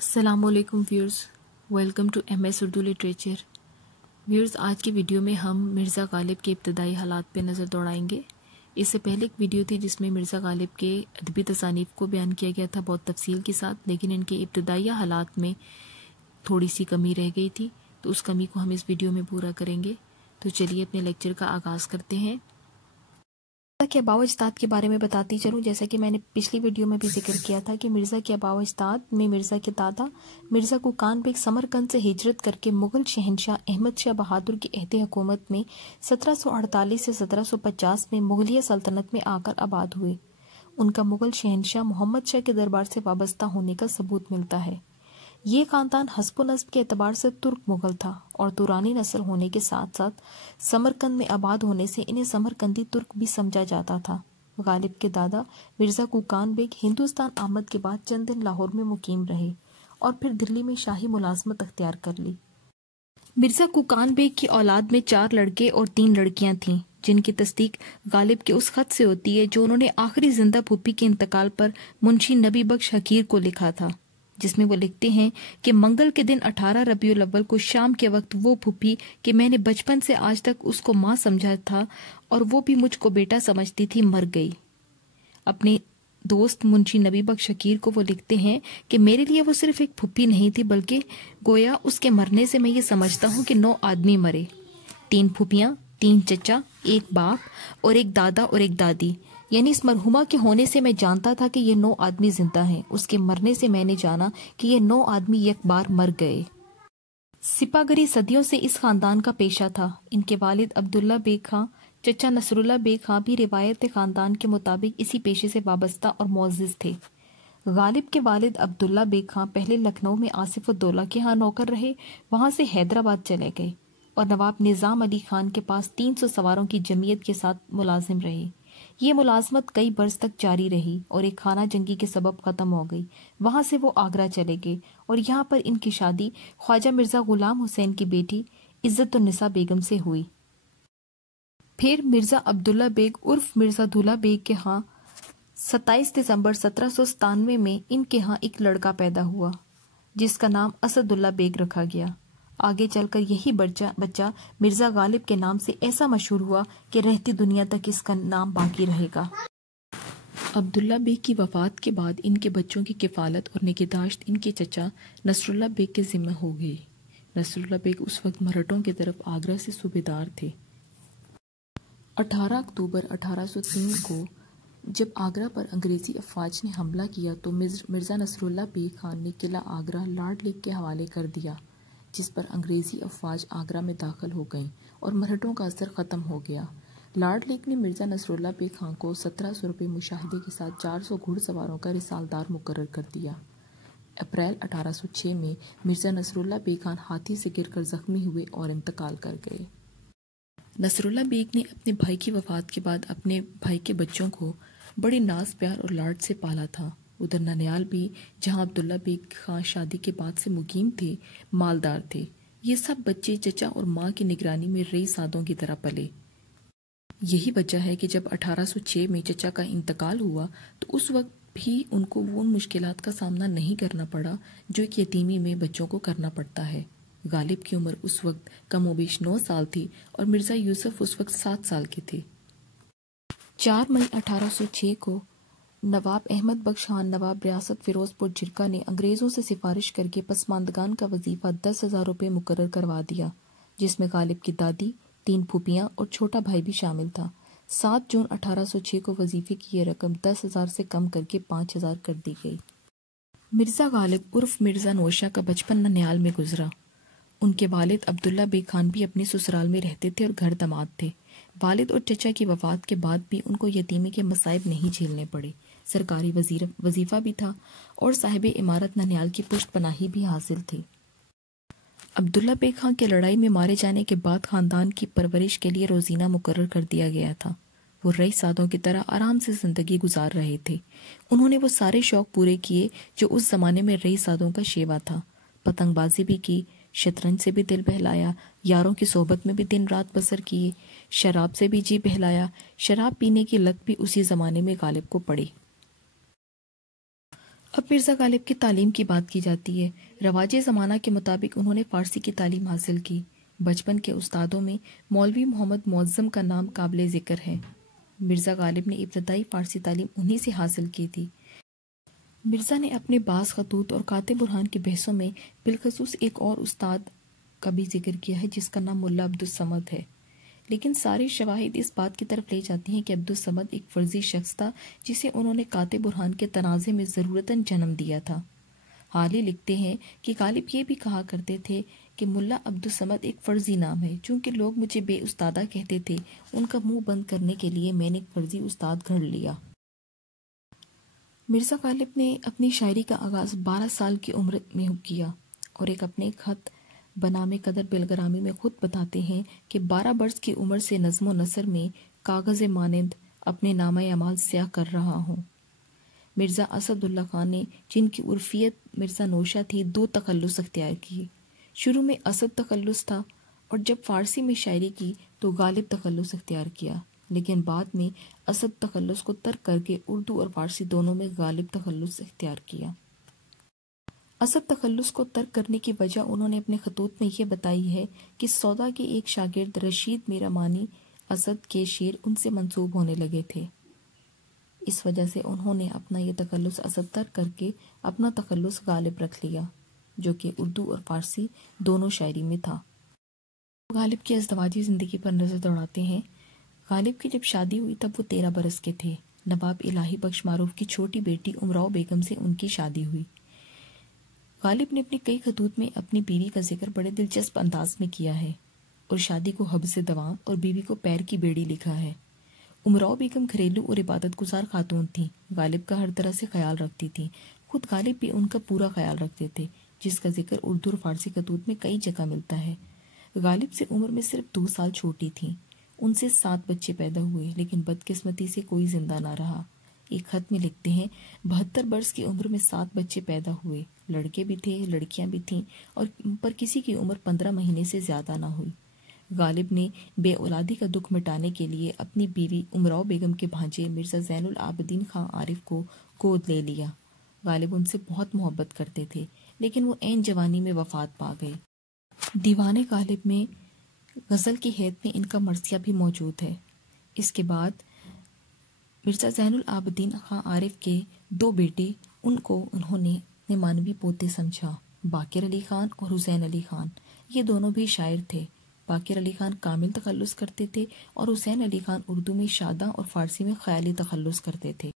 السلام علیکم viewers, welcome to M S Urdu literature. Viewers, آج کی ویڈیو میں ہم مرزا غالب کے ابتدائی حالات پہ نظر دوڑائیں گے۔ اس سے پہلے ایک ویڈیو تھی جس میں مرزا غالب کے ادبی تصانیف کو بیان کیا گیا تھا بہت تفصیل کے ساتھ، لیکن ان کے ابتدائی حالات میں تھوڑی سی کمی رہ گئی تھی، تو اس کمی کو ہم اس ویڈیو میں پورا کریں گے۔ تو چلیے اپنے لیکچر کا آغاز کرتے ہیں۔ مرزا کے آباء و اجداد کے بارے میں بتاتی چلوں، جیسا کہ میں نے پچھلی ویڈیو میں بھی ذکر کیا تھا کہ مرزا کے آباء و اجداد میں مرزا کے دادا مرزا کوکان بیگ سمرقند سے ہجرت کر کے مغل شہنشاہ احمد شاہ بہادر کی عہد حکومت میں 1748 سے 1750 میں مغلیہ سلطنت میں آ کر آباد ہوئے۔ ان کا مغل شہنشاہ محمد شاہ کے دربار سے وابستہ ہونے کا ثبوت ملتا ہے۔ یہ خاندان حسب و نسب کے اعتبار سے ترک مغل تھا اور تورانی نسل ہونے کے ساتھ ساتھ سمرقند میں آباد ہونے سے انہیں سمرقندی ترک بھی سمجھا جاتا تھا۔ غالب کے دادا مرزا کوکان بیگ ہندوستان آمد کے بعد چند دن لاہور میں مقیم رہے اور پھر دلی میں شاہی ملازمت اختیار کر لی۔ مرزا کوکان بیگ کی اولاد میں 4 لڑکے اور 3 لڑکیاں تھیں، جن کی تصدیق غالب کے اس خط سے ہوتی ہے جو انہوں نے آخری زندہ پھوپھی کے انتقال پر منشی نبی بخش حقیر کو لکھا تھا، جس میں وہ لکھتے ہیں کہ منگل کے دن 18 ربیع الاول کو شام کے وقت وہ پھوپھی کہ میں نے بچپن سے آج تک اس کو ماں سمجھا تھا اور وہ بھی مجھ کو بیٹا سمجھتی تھی، مر گئی۔ اپنے دوست منشی نبی بخش حقیر کو وہ لکھتے ہیں کہ میرے لیے وہ صرف ایک پھوپھی نہیں تھی، بلکہ گویا اس کے مرنے سے میں یہ سمجھتا ہوں کہ 9 آدمی مرے، 3 پھوپھیاں، 3 چچا، 1 باپ اور 1 دادا اور 1 دادی، یعنی اس مرحومہ کے ہونے سے میں جانتا تھا کہ یہ 9 آدمی زندہ ہیں، اس کے مرنے سے میں نے جانا کہ یہ 9 آدمی یک بار مر گئے۔ سپاہگری صدیوں سے اس خاندان کا پیشہ تھا۔ ان کے والد عبداللہ بیگ خاں، چچا نصراللہ بیگ خاں بھی روایت خاندان کے مطابق اسی پیشے سے وابستہ اور معزز تھے۔ غالب کے والد عبداللہ بیگ خاں پہلے لکھنؤ میں آصف الدولہ کے ہاں نوکر رہے، وہاں سے حیدرآباد چلے گئے اور نواب نظام علی خان کے پاس 300 سواروں کی جمعیت کے ساتھ ملازم رہے۔ یہ ملازمت کئی برس تک جاری رہی اور ایک خانہ جنگی کے سبب ختم ہو گئی۔ وہاں سے وہ آگرہ چلے گئے اور یہاں پر ان کی شادی خواجہ مرزا غلام حسین کی بیٹی عزت النساء بیگم سے ہوئی۔ پھر مرزا عبداللہ بیگ عرف مرزا دولہ بیگ کے ہاں 27 دسمبر 1797 میں ان کے ہاں ایک لڑکا پیدا ہوا جس کا نام اسد اللہ بیگ رکھا گیا۔ آگے چل کر یہی بچہ مرزا غالب کے نام سے ایسا مشہور ہوا کہ رہتی دنیا تک اس کا نام باقی رہے گا۔ عبداللہ بیگ کی وفات کے بعد ان کے بچوں کی کفالت اور نگہداشت ان کے چچا نصراللہ بیگ کے ذمہ ہو گئی۔ نصراللہ بیگ اس وقت مرہٹوں کی طرف آگرہ سے صوبیدار تھے۔ 18 اکتوبر 1803 کو جب آگرہ پر انگریزی افواج نے حملہ کیا تو مرزا نصراللہ بیگ خان نے قلعہ آگرہ لارڈ لیک کے حوالے کر دیا، جس پر انگریزی افواج آگرہ میں داخل ہو گئیں اور مرہٹوں کا اثر ختم ہو گیا۔ لارڈ لیک نے مرزا نصراللہ بیگ خان کو 1700 روپے مشاہدے کے ساتھ 400 گھڑ سواروں کا رسالدار مقرر کر دیا۔ اپریل 1806 میں مرزا نصراللہ بیگ خان ہاتھی سے گر کر زخمی ہوئے اور انتقال کر گئے۔ نصراللہ بیگ نے اپنے بھائی کی وفات کے بعد اپنے بھائی کے بچوں کو بڑے ناز پیار اور لاڈ سے پالا تھا۔ ادھر ننیال بھی، جہاں عبداللہ بیگ خان شادی کے بعد سے مقیم تھے، مالدار تھے۔ یہ سب بچے چچا اور ماں کی نگرانی میں رئی سادوں کی طرح پلے۔ یہی وجہ ہے کہ جب 1806 میں چچا کا انتقال ہوا تو اس وقت بھی ان کو وہ مشکلات کا سامنا نہیں کرنا پڑا جو ایک یتیمی میں بچوں کو کرنا پڑتا ہے۔ غالب کی عمر اس وقت کم و بیش 9 سال تھی اور مرزا یوسف اس وقت 7 سال کے تھے۔ 4 مئی 1806 کو نواب احمد بخش خان نواب ریاست فیروز پور جرگہ نے انگریزوں سے سفارش کر کے پسماندگان کا وظیفہ 10,000 روپے مقرر کروا دیا، جس میں غالب کی دادی، 3 پھوپھیاں اور چھوٹا بھائی بھی شامل تھا۔ 7 جون 1806 کو وظیفے کی یہ رقم 10,000 سے کم کر کے 5,000 کر دی گئی۔ مرزا غالب عرف مرزا نوشہ کا بچپن ننیال میں گزرا۔ ان کے والد عبداللہ بیگ خان بھی اپنے سسرال میں رہتے تھے اور گھر داماد تھے۔ والد اور چچا کی وفات کے بعد بھی ان کو یتیمی کے مصائب نہیں جھیلنے پڑے۔ سرکاری وظیفہ بھی تھا اور صاحب عمارت ننیال کی پشت پناہی بھی حاصل تھی۔ عبداللہ بیگ خان کے لڑائی میں مارے جانے کے بعد خاندان کی پرورش کے لیے روزینہ مقرر کر دیا گیا تھا۔ وہ رئی سادوں کی طرح آرام سے زندگی گزار رہے تھے۔ انہوں نے وہ سارے شوق پورے کیے جو اس زمانے میں رئی سادوں کا شیوا تھا۔ پتنگ بازی بھی کی، شطرنج سے بھی دل بہلایا، یاروں کی صحبت میں بھی دن رات بسر کیے، شراب سے بھی جی بہلایا۔ شراب پینے کی لت بھی اسی زمانے میں غالب کو پڑی۔ اب مرزا غالب کی تعلیم کی بات کی جاتی ہے۔ رواج زمانہ کے مطابق انہوں نے فارسی کی تعلیم حاصل کی۔ بچپن کے استادوں میں مولوی محمد معظم کا نام قابل ذکر ہے۔ مرزا غالب نے ابتدائی فارسی تعلیم انہی سے حاصل کی تھی۔ مرزا نے اپنے بعض خطوط اور قاطع برہان کی بحثوں میں بالخصوص ایک اور استاد کا بھی ذکر کیا ہے جس کا نام ملا عبدالصمد ہے، لیکن سارے شواہد اس بات کی طرف لے جاتی ہیں کہ عبدالصمد ایک فرضی شخص تھا جسے انہوں نے قاطع برہان کے تنازع میں ضرورتاً جنم دیا تھا۔ حالی لکھتے ہیں کہ غالب یہ بھی کہا کرتے تھے کہ ملا عبدالصمد ایک فرضی نام ہے، چونکہ لوگ مجھے بے استادہ کہتے تھے، ان کا منہ بند کرنے کے لیے میں نے ایک فرضی استاد گھڑ لیا۔ مرزا غالب نے اپنی شاعری کا آغاز 12 سال کی عمر میں کیا اور ایک اپنے خط بنام قدر بالگرامی میں خود بتاتے ہیں کہ 12 برس کی عمر سے نظم و نثر میں کاغذ مانند اپنے نامہ اعمال سیاہ کر رہا ہوں۔ مرزا اسد اللہ خان نے، جن کی عرفیت مرزا نوشہ تھی، 2 تخلص اختیار کیے۔ شروع میں اسد تخلص تھا اور جب فارسی میں شاعری کی تو غالب تخلص اختیار کیا، لیکن بعد میں اسد تخلص کو ترک کر کے اردو اور فارسی دونوں میں غالب تخلص اختیار کیا۔ اسد تخلص کو ترک کرنے کی وجہ انہوں نے اپنے خطوط میں یہ بتائی ہے کہ سودا کے ایک شاگرد رشید میرامانی اسد کے شعر ان سے منسوب ہونے لگے تھے، اس وجہ سے انہوں نے اپنا یہ تخلص اسد ترک کر کے اپنا تخلص غالب رکھ لیا، جو کہ اردو اور فارسی دونوں شاعری میں تھا۔ غالب کی ازدواجی زندگی پر نظر دوڑاتے ہیں۔ غالب کی جب شادی ہوئی تب وہ 13 برس کے تھے۔ نواب الہی بخش معروف کی چھوٹی بیٹی امراؤ بیگم سے ان کی شادی ہوئی۔ غالب نے اپنے کئی خطوط میں اپنی بیوی کا ذکر بڑے دلچسپ انداز میں کیا ہے اور شادی کو حبس دوام اور بیوی کو پیر کی بیڑی لکھا ہے۔ امراؤ بیگم گھریلو اور عبادت گزار خاتون تھیں، غالب کا ہر طرح سے خیال رکھتی تھیں۔ خود غالب بھی ان کا پورا خیال رکھتے تھے، جس کا ذکر اردو اور فارسی خطوط میں کئی جگہ ملتا ہے۔ غالب سے عمر میں صرف 2 سال چھوٹی تھیں۔ ان سے 7 بچے پیدا ہوئے، لیکن بدقسمتی سے کوئی زندہ نہ رہا۔ ایک خط میں لکھتے ہیں 72 برس کی عمر میں 7 بچے پیدا ہوئے، لڑکے بھی تھے لڑکیاں بھی تھیں، اور پر کسی کی عمر 15 مہینے سے زیادہ نہ ہوئی۔ غالب نے بے اولادی کا دکھ مٹانے کے لیے اپنی بیوی امراؤ بیگم کے بھانجے مرزا زین العابدین خان عارف کو گود لے لیا۔ غالب ان سے بہت محبت کرتے تھے، لیکن وہ عین جوانی میں وفات پا گئے۔ دیوان غالب میں غزل کی حیت میں ان کا مرثیہ بھی موجود ہے۔ اس کے بعد مرزا زین العابدین خان عارف کے 2 بیٹے، ان کو انہوں نے مانوی پوتے سمجھا، باقر علی خان اور حسین علی خان۔ یہ دونوں بھی شاعر تھے۔ باقر علی خان کامل تخلص کرتے تھے اور حسین علی خان اردو میں شاداں اور فارسی میں خیالی تخلص کرتے تھے۔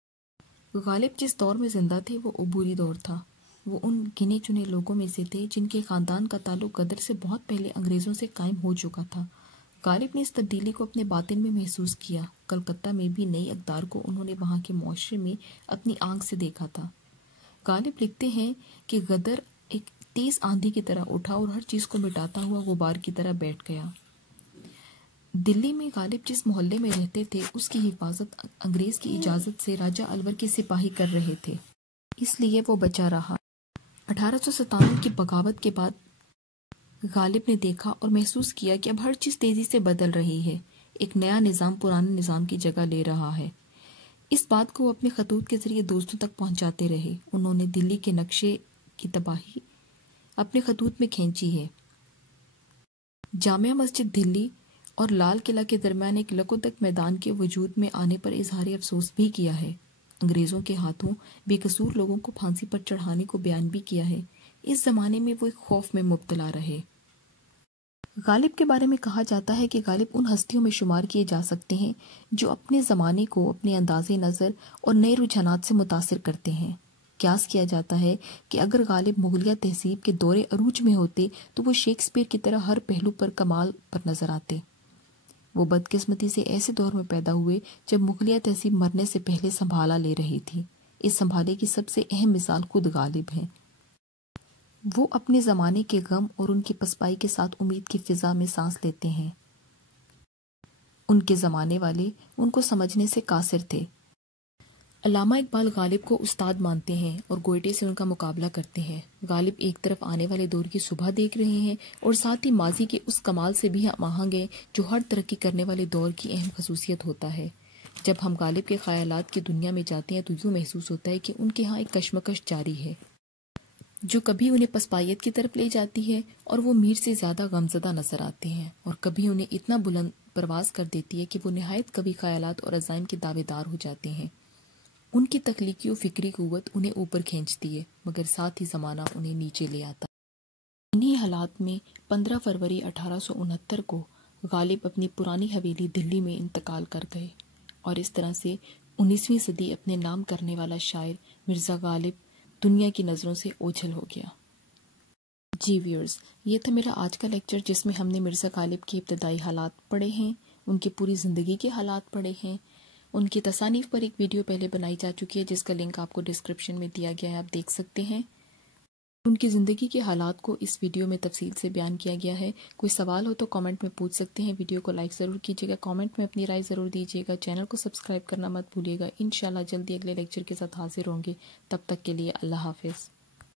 غالب جس دور میں زندہ تھے وہ عبوری دور تھا۔ وہ ان گنے چنے لوگوں میں سے تھے جن کے خاندان کا تعلق غدر سے بہت پہلے انگریزوں سے قائم ہو چکا تھا۔ غالب نے اس تبدیلی کو اپنے باطن میں محسوس کیا۔ کلکتہ میں بھی نئی اقدار کو انہوں نے وہاں کے معاشرے میں اپنی آنکھ سے دیکھا تھا۔ غالب لکھتے ہیں کہ غدر ایک تیز آندھی کی طرح اٹھا اور ہر چیز کو مٹاتا ہوا غبار کی طرح بیٹھ گیا۔ دلی میں غالب جس محلے میں رہتے تھے اس کی حفاظت انگریز کی اجازت سے راجہ الور کے سپاہی کر رہے تھے، اس لیے وہ بچا رہا۔ 1897 کی بغاوت کے بعد غالب نے دیکھا اور محسوس کیا کہ اب ہر چیز تیزی سے بدل رہی ہے، ایک نیا نظام پرانے نظام کی جگہ لے رہا ہے۔ اس بات کو وہ اپنے خطوط کے ذریعے دوستوں تک پہنچاتے رہے۔ انہوں نے دلی کے نقشے کی تباہی اپنے خطوط میں کھینچی ہے۔ جامع مسجد دلی اور لال قلعہ کے درمیان ایک لکودک میدان کے وجود میں آنے پر اظہار افسوس بھی کیا ہے۔ انگریزوں کے ہاتھوں بے قصور لوگوں کو پھانسی پر چڑھانے کو بیان بھی کیا ہے۔ اس زمانے میں وہ ایک خوف میں مبتلا رہے۔ غالب کے بارے میں کہا جاتا ہے کہ غالب ان ہستیوں میں شمار کیے جا سکتے ہیں جو اپنے زمانے کو اپنے انداز نظر اور نئے رجحانات سے متاثر کرتے ہیں۔ قیاس کیا جاتا ہے کہ اگر غالب مغلیہ تہذیب کے دور عروج میں ہوتے تو وہ شیکسپیئر کی طرح ہر پہلو پر کمال پر نظر آتے۔ وہ بدقسمتی سے ایسے دور میں پیدا ہوئے جب مغلیہ تہذیب مرنے سے پہلے سنبھالا لے رہی تھی۔ اس سنبھالے کی سب سے اہم مثال خود غالب ہیں۔ وہ اپنے زمانے کے غم اور ان کی پسپائی کے ساتھ امید کی فضا میں سانس لیتے ہیں۔ ان کے زمانے والے ان کو سمجھنے سے قاصر تھے۔ علامہ اقبال غالب کو استاد مانتے ہیں اور گوئٹے سے ان کا مقابلہ کرتے ہیں۔ غالب ایک طرف آنے والے دور کی صبح دیکھ رہے ہیں اور ساتھ ہی ماضی کے اس کمال سے بھی ہم آہنگ ہیں جو ہر ترقی کرنے والے دور کی اہم خصوصیت ہوتا ہے۔ جب ہم غالب کے خیالات کی دنیا میں جاتے ہیں تو یوں محسوس ہوتا ہے کہ ان کے ہاں ایک کشمکش جاری ہے جو کبھی انہیں پسپائیت کی طرف لے جاتی ہے اور وہ میر سے زیادہ غمزدہ نظر آتے ہیں، اور کبھی انہیں اتنا بلند پرواز کر دیتی ہے کہ وہ نہایت کبھی خیالات اور عزائم کے دعوے دار ہو جاتے ہیں۔ ان کی تخلیقی و فکری قوت انہیں اوپر کھینچتی ہے مگر ساتھ ہی زمانہ انہیں نیچے لے آتا۔ انہی حالات میں 15 فروری 1869 کو غالب اپنی پرانی حویلی دلی میں انتقال کر گئے، اور اس طرح سے 19ویں صدی اپنے نام کرنے والا شاعر مرزا غالب دنیا کی نظروں سے اوجھل ہو گیا۔ جی ویورز، یہ تھا میرا آج کا لیکچر جس میں ہم نے مرزا غالب کے ابتدائی حالات پڑھے ہیں، ان کی پوری زندگی کے حالات پڑھے ہیں۔ ان کی تصانیف پر ایک ویڈیو پہلے بنائی جا چکی ہے جس کا لنک آپ کو ڈسکرپشن میں دیا گیا ہے، آپ دیکھ سکتے ہیں۔ ان کی زندگی کے حالات کو اس ویڈیو میں تفصیل سے بیان کیا گیا ہے۔ کوئی سوال ہو تو کامنٹ میں پوچھ سکتے ہیں۔ ویڈیو کو لائک ضرور کیجیے گا، کامنٹ میں اپنی رائے ضرور دیجیے گا، چینل کو سبسکرائب کرنا مت بھولیے گا۔ انشاءاللہ جلدی اگلے لیکچر کے ساتھ حاضر ہوں گے، تب تک کے لیے اللہ حافظ۔